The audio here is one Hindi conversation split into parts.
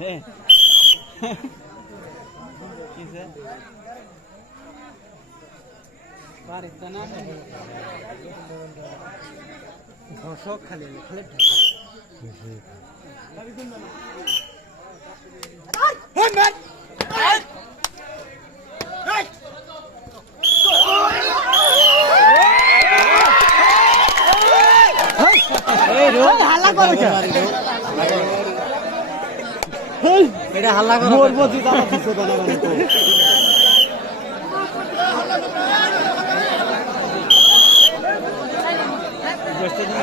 किसे बार इतना दर्शक खाली खाली হাল্লা করছে এটা হাল্লা করে বলবো যে দাদা দিছে দাদা তো বসতে দিন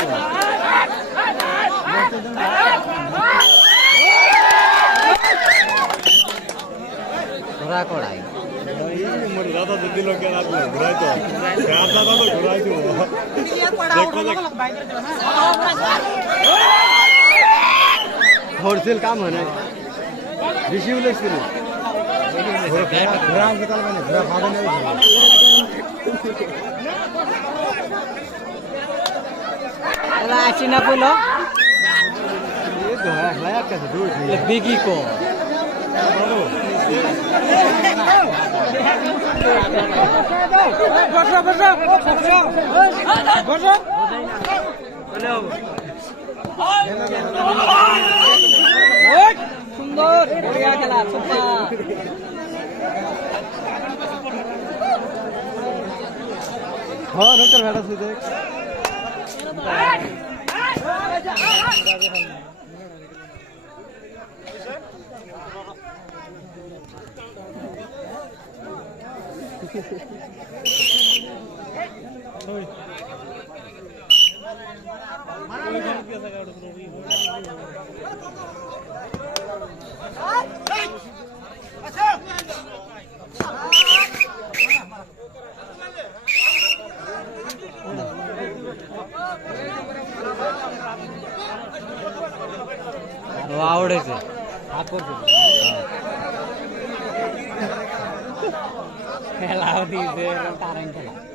ঘোরা কড়াই মোর দাদা দিদি লোক কেন আপনি ঘুরাই তো দাদা তো ঘুরাই তো होलसेल काम है ना रिसीव ले इसके लिए घोड़ा निकाल मैंने घोड़ा भागने नहीं चला आचिना बोलो ये तो है लाया कैसे दूर है बिगी को बसा बसा बसा সুন্দর বড়িয়া খেলা সুপা হ্যাঁ নকল ভেড়া সুদে आवड़े से खेला तारंग खेला